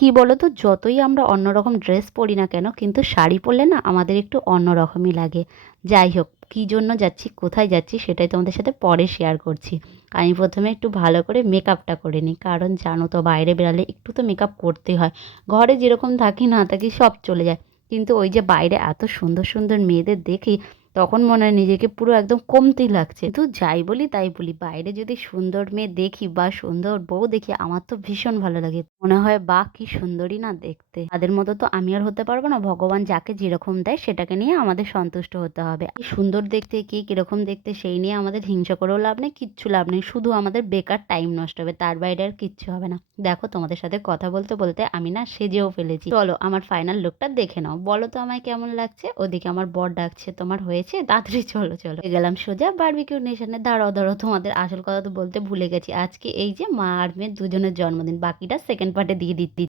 কি বলো তো, যতই আমরা অন্যরকম ড্রেস পরি না কেন, কিন্তু শাড়ি পরলে না আমাদের একটু অন্যরকমই লাগে। যাই হোক, কী জন্য যাচ্ছি, কোথায় যাচ্ছি, সেটাই তোমাদের সাথে পরে শেয়ার করছি। আমি প্রথমে একটু ভালো করে মেকআপটা করে নিই, কারণ জানো তো বাইরে বেরালে একটু তো মেকআপ করতেই হয়। ঘরে যেরকম থাকি না থাকি সব চলে যায়, কিন্তু ওই যে বাইরে এত সুন্দর সুন্দর মেয়েদের দেখি, তখন মনে হয় নিজেকে পুরো একদম কমতি লাগছে। কিন্তু যাই বলি তাই বলি, বাইরে যদি সুন্দর মেয়ে দেখি বা সুন্দর বউ দেখি, আমার তো ভীষণ ভালো লাগে। মনে হয় বাহ, কি সুন্দরী না দেখতে। তাদের মতো তো আমি আর হতে পারবো না। ভগবান যাকে যেরকম দেয় সেটাকে নিয়ে আমাদের সন্তুষ্ট হতে হবে। কি সুন্দর দেখতে, কে কিরকম দেখতে, সেই নিয়ে আমাদের হিংসা করেও লাভ নেই, কিচ্ছু লাভ নেই। শুধু আমাদের বেকার টাইম নষ্ট হবে, তার বাইরে আর কিচ্ছু হবে না। দেখো, তোমাদের সাথে কথা বলতে বলতে আমি না সেজেও ফেলেছি। চলো আমার ফাইনাল লুকটা দেখে নাও, বলো তো আমায় কেমন লাগছে। ওদিকে আমার বর ডাকছে, তোমার হয়েছে, তাড়াতাড়ি চলো চলো। গেলাম সোজা বারবিকিউ নেশনে। দাঁড়াও দাঁড়াও, তোমাদের আসল কথা তো বলতে ভুলে গেছি। আজকে এই যে মা আর মেয়ে দুজনের জন্মদিন, বাকিটা সেকেন্ড পার্টে দিয়ে দিচ্ছি।